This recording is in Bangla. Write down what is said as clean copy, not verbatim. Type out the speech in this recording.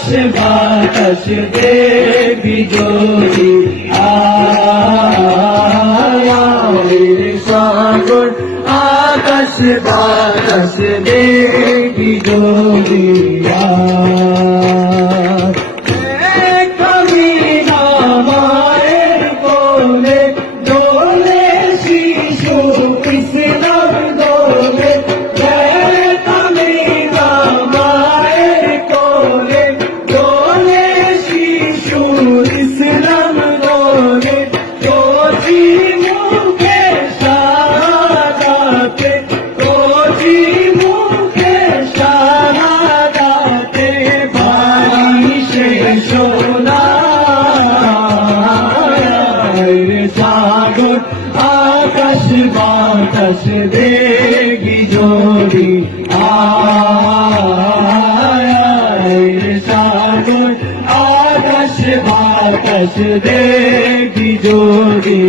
আকাশ বাতাস দেখবি যদি রে সাগর আকাশ বাতাস দেখবি যদি কবি মায়ের কোলে দোলে শিশু কৃষ্ণর দোলে কবি মায়ের কোলে দোলে শিশু ইসলাম দোলে কোচি মুখে সাদাতে কোচি মুখে সাদাতে বাড়ি শেষ সোনা সাগর আকাশ বাতাস দেখি যদি সাগর আকাশ বাতাস দেখি যদি